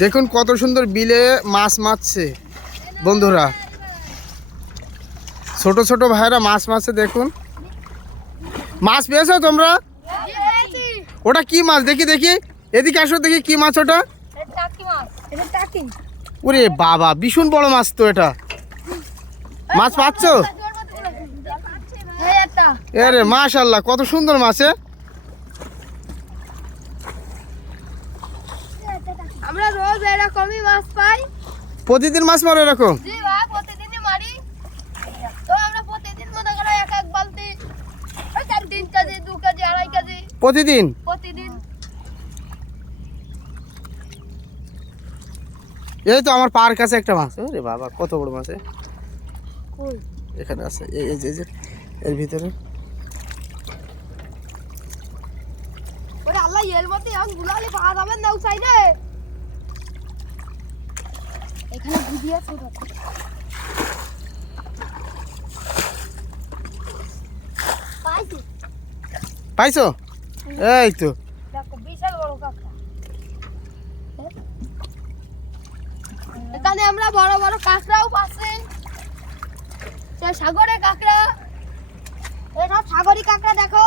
দেখুন কত সুন্দর বিলে মাছ মারছে বন্ধুরা। ছোট ছোট ভাইরা মাছ মারছে দেখুন। মাছ পেয়েছো তোমরা? ওটা কি মাছ দেখি দেখি, এদিকে আসো দেখি কি মাছ ওটা। ওরে বাবা, ভীষণ বড় মাছ তো এটা। মাছ পাচ্ছ? আরে মাশাআল্লাহ, কত সুন্দর মাছ। আমরা রোজ এরকমই মাছ পাই। প্রতিদিন মাছ মারো এরকম? জি ভাই, প্রতিদিনই মারি। তো আমরা প্রতিদিন মনে করো এক এক বালতি, ওই 3 কেজি 2 কেজি 2.5 কেজি প্রতিদিন? প্রতিদিন। এই তো আমার পার কাছে একটা মাছ। আরে বাবা, কত বড় মাছ। কই এখানে আছে, এই যে এর ভিতরে। ওরে আল্লাহ, এর মধ্যে এখন গুলালি পাওয়া যাবে না উসাই রে। এখানে গুদি আছে ওটা। পাইছি। পাইছো? এই তো দেখো বিশাল বড় কাঁকড়া। এখানে আমরা বড় বড় কাঁকড়াও পাচ্ছি। সাগরে কাঁকড়া, এটা সাগরি কাঁকড়া দেখো।